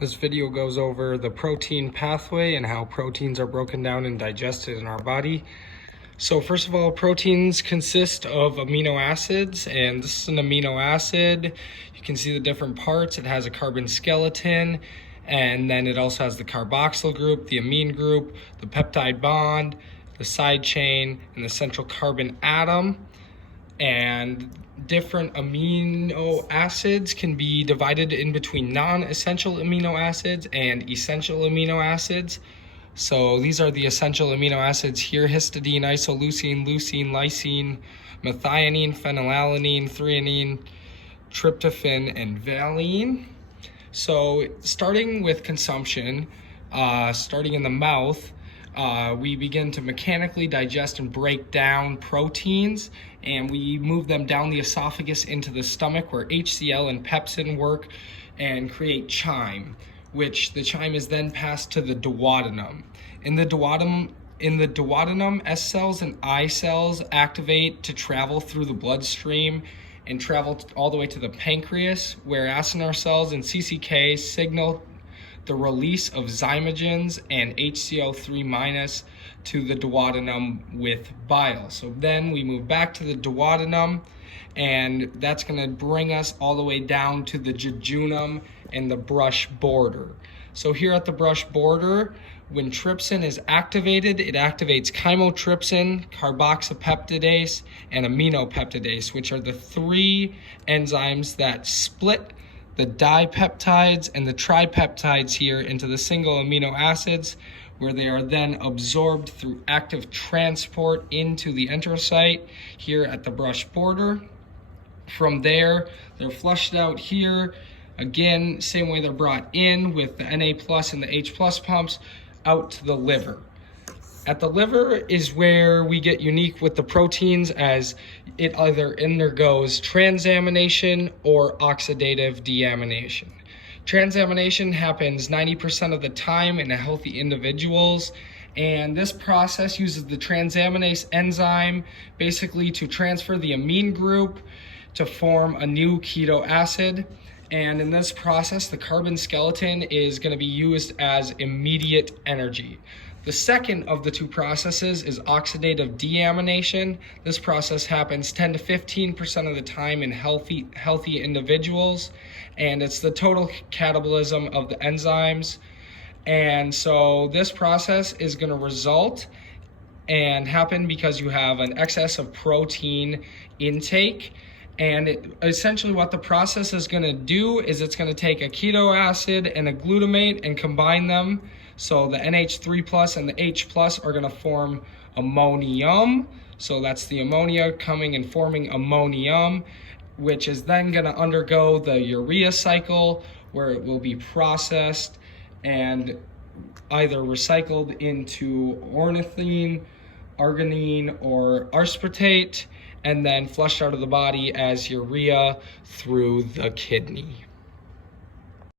This video goes over the protein pathway and how proteins are broken down and digested in our body. So first of all, proteins consist of amino acids, and this is an amino acid. You can see the different parts. It has a carbon skeleton, and then it also has the carboxyl group, the amine group, the peptide bond, the side chain, and the central carbon atom. And different amino acids can be divided in between non-essential amino acids and essential amino acids. So these are the essential amino acids here: histidine, isoleucine, leucine, lysine, methionine, phenylalanine, threonine, tryptophan, and valine. So starting with consumption, starting in the mouth, we begin to mechanically digest and break down proteins, and we move them down the esophagus into the stomach, where HCl and pepsin work and create chyme, which the chyme is then passed to the duodenum. In the duodenum, S cells and I cells activate to travel through the bloodstream and travel all the way to the pancreas, where acinar cells and CCK signal the release of zymogens and HCO3- to the duodenum with bile. So then we move back to the duodenum, and that's going to bring us all the way down to the jejunum and the brush border. So here at the brush border, when trypsin is activated, it activates chymotrypsin, carboxypeptidase, and aminopeptidase, which are the three enzymes that split the dipeptides and the tripeptides here into the single amino acids, where they are then absorbed through active transport into the enterocyte here at the brush border. From there, they're flushed out here. Again, same way they're brought in with the Na+ and the H+ pumps out to the liver. At the liver is where we get unique with the proteins, as it either undergoes transamination or oxidative deamination. Transamination happens 90% of the time in healthy individuals, and this process uses the transaminase enzyme basically to transfer the amine group to form a new keto acid. And in this process, the carbon skeleton is going to be used as immediate energy. The second of the two processes is oxidative deamination. This process happens 10 to 15% of the time in healthy individuals, and it's the total catabolism of the enzymes. And so this process is going to result and happen because you have an excess of protein intake. And essentially what the process is going to do is it's going to take a keto acid and a glutamate and combine them. So the NH3+ and the H+ are going to form ammonium. So that's the ammonia coming and forming ammonium, which is then going to undergo the urea cycle, where it will be processed and either recycled into ornithine, arginine, or aspartate, and then flushed out of the body as urea through the kidney.